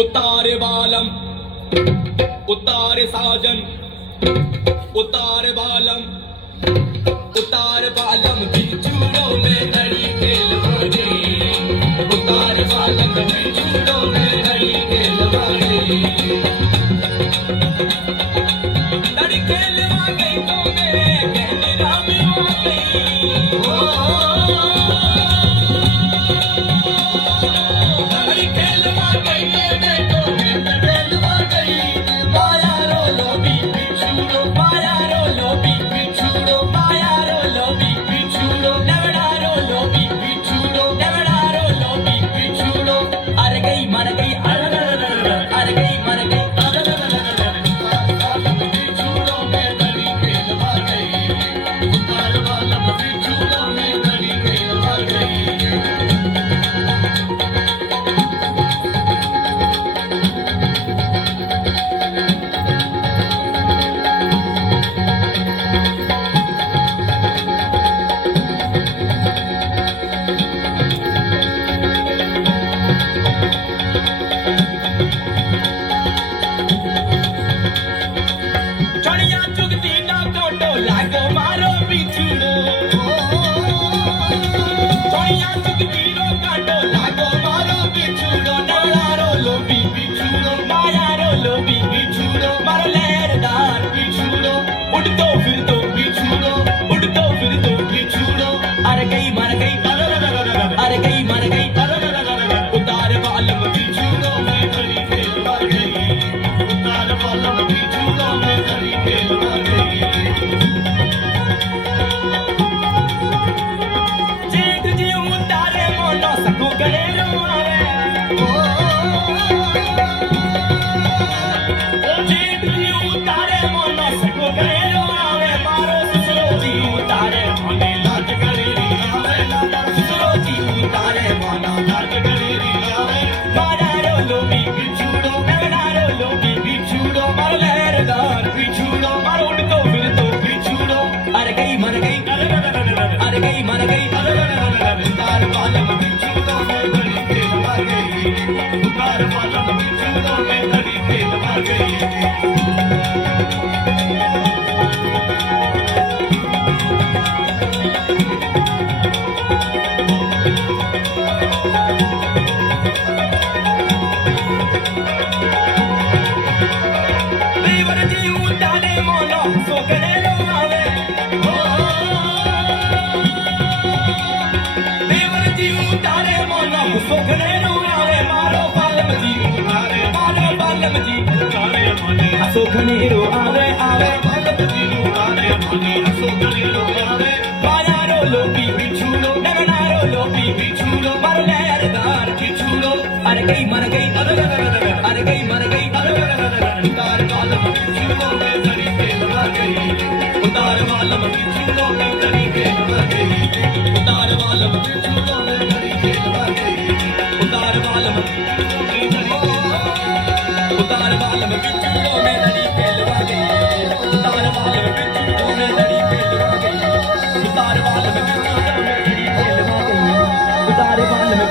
उतारे बालम उतारे साजन उतारे बालम बिछुड़ों में लड़ी खेलवाड़ी उतारे बालम बिछुड़ों में लड़ी खेलवाड़ी लड़ी खेलवा गई तो मैं कहने राम आ गई लड़ी खेलवा गई मैं तो खेलवा गई माया रो लोभी बिछुड़ो माया रो लोभी बिछुड़ो माया रो लोभी बिछुड़ो नवड़ा रो लोभी बिछुड़ो नवड़ा रो लोभी बिछुड़ो अरे गई मर गई अरे गई मर गई Sokanero ave ave sokanero ave bayaro lobi bichulo naganaro lobi bichulo marler dar bichulo are gई मर गई are गई मर गई उतार बालम बिछुड़ो में धरी के लगा गई उतार बालम बिछुड़ो में धरी के लगा गई उतार बालम बिछुड़ो में धरी के लगा गई उतार बालम उतार बालम बिछुड़ो में धरी के लगा गई उतार बालम बिछुड़ो में धरी के लगा गई उतार बालम बिछुड़ो में धरी के लगा गई उतार बालम